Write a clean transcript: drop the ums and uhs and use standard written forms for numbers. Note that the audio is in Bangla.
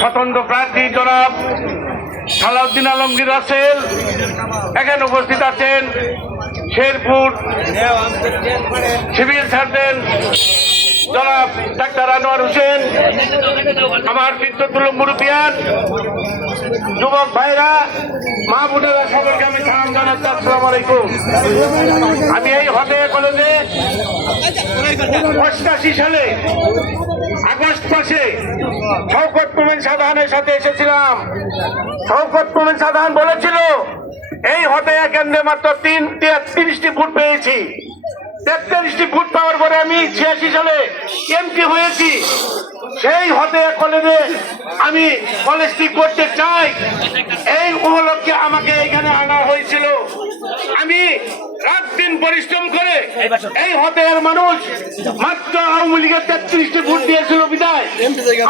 স্বতন্ত্র প্রার্থী জনাব সালাউদ্দিন আলমগীর রাসেল এখানে উপস্থিত আছেন। শেরপুর সিভিল সার্জন জনাব ডাক্তার আনোয়ার হোসেন, আমার বৃদ্ধতুল্য মুরব্বিয়ান, যুবক ভাইরা, মা বোনেরা, সবাইকে আমি সালাম জানাচ্ছি। আসসালামু আলাইকুম। আমি এই হতেয়া কলেজে 88 সালে আগস্ট মাসে শওকত মোমেন সাধারণের সাথে এসেছিলাম। শওকত মোমেন সাধারণ বলেছিল এই হতেয়া কেন্দ্রে মাত্র 33টি ভোট পেয়েছি। 43টি ভোট পাওয়ার পরে আমি 86 সালে এমপি হয়েছি। সেই হতেয়া কলেজে আমি কলেজটি করতে চাই, এই উপলক্ষে আমাকে এখানে আনা হয়েছিল। আমি রাত দিন পরিশ্রম করে এই হতেয়ার মানুষ মাত্র আওয়ামী লীগের 33টি ভোট দিয়েছিল বিদায়